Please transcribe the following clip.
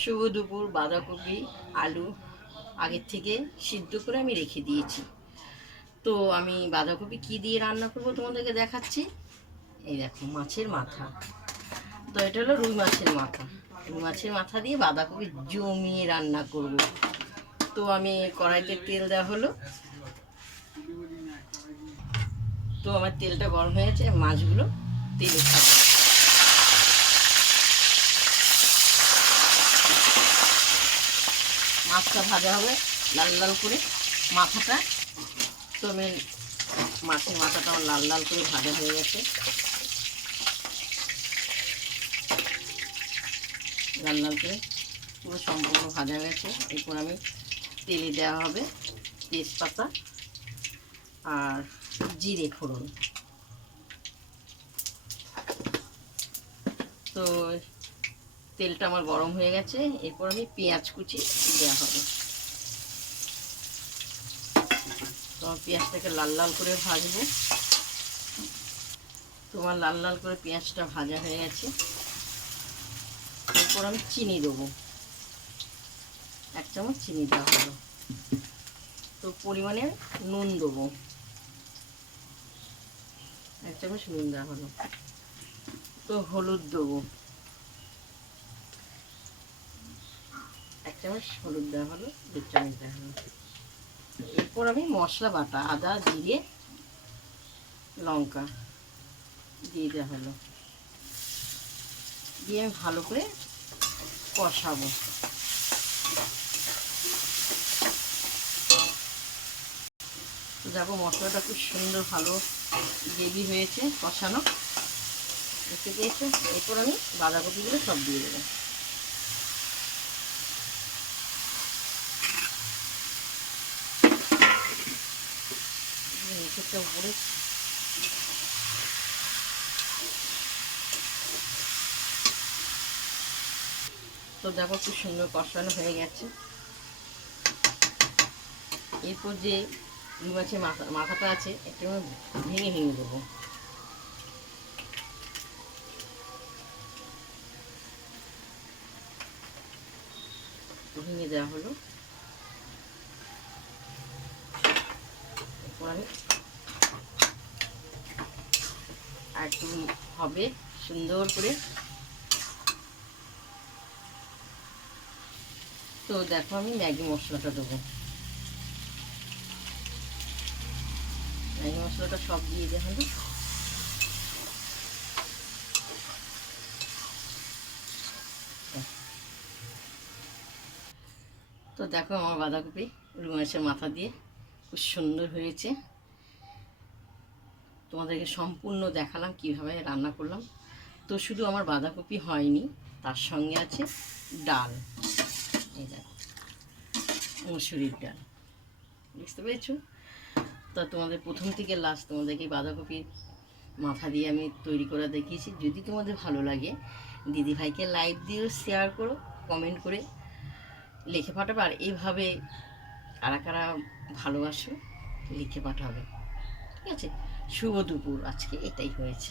শুভ দুপুর। বাঁধাকপি আলু আগের থেকে সিদ্ধ করে আমি রেখে দিয়েছি। তো আমি বাঁধাকপি কি দিয়ে রান্না করব তোমাদেরকে দেখাচ্ছি। এই দেখো, মাছের মাথা। তো এটা হলো রুই মাছের মাথা। রুই মাছের মাথা দিয়ে বাঁধাকপি জমিয়ে রান্না করব। তো আমি কড়াইতে তেল দেওয়া হলো। তো আমার তেলটা গরম হয়ে গেছে, মাছগুলো তেলে ছাড়বো। মাছটা ভাজা হবে লাল লাল করে, মাথাটা। তো আমি মাছের মাথাটা আমার লাল লাল করে ভাজা হয়ে গেছে, লাল লাল করে পুরো সম্পূর্ণ ভাজা হয়ে গেছে। এরপর আমি তেলে দেওয়া হবে তেজপাতা আর জিরে ফোড়ন। তো তেলটা আমার গরম হয়ে গেছে, এরপর আমি পেঁয়াজ কুচি দেওয়া হবে। তো পেঁয়াজটাকে লাল লাল করে ভাজবো। তোমার লাল লাল করে পেঁয়াজটা ভাজা হয়ে গেছে, এরপর আমি চিনি দেবো। 1 চামচ চিনি দেওয়া হলো। তো পরিমাণে নুন দেবো, 1 চামচ নুন দেওয়া হলো। তো হলুদ দেবো, 1 চামচ হলুদ দেওয়া হলো, 2 চামচ দেওয়া হলো। এরপর আমি মশলা বাটা আদা জিরে লঙ্কা দিয়ে দেওয়া হলো, দিয়ে আমি ভালো করে কষাবো। তো দেখো, মশলাটা খুব সুন্দর ভালো গ্রেভি হয়েছে, কষানো দেখতে পেয়েছে। এরপর আমি বাঁধাকপিগুলো সব দিয়ে দেবো। নিচেরটা উপরে। তো দেখো, খুব সুন্দর কষানো হয়ে গেছে। এরপর যে রুই মাছের মাথাটা আছে একটু ভেঙে ভেঙে দেবো। ভেঙে দেওয়া হলো। এরপর আমি আর একটু হবে সুন্দর করে। তো দেখো, আমি ম্যাগি মশলাটা দেবো। ম্যাগি মশলাটা সব দিয়ে দেওয়া হলো। তো দেখো, আমার বাঁধাকপি রুই মাছের মাথা দিয়ে খুব সুন্দর হয়েছে। তোমাদেরকে সম্পূর্ণ দেখালাম কিভাবে রান্না করলাম। তো শুধু আমার বাঁধাকপি হয়নি, তার সঙ্গে আছে ডাল। এই দেখো, মুসুরির ডাল, বুঝতে পেরেছো? তা তোমাদের প্রথম থেকে লাস্ট তোমাদেরকে বাঁধাকপির মাথা দিয়ে আমি তৈরি করে দেখিয়েছি। যদি তোমাদের ভালো লাগে, দিদিভাইকে লাইক দিও, শেয়ার করো, কমেন্ট করে লিখে পাঠাবে। আর এইভাবে কারা কারা ভালোবাসো লিখে পাঠাবে, ঠিক আছে? শুভ দুপুর, আজকে এটাই হয়েছে।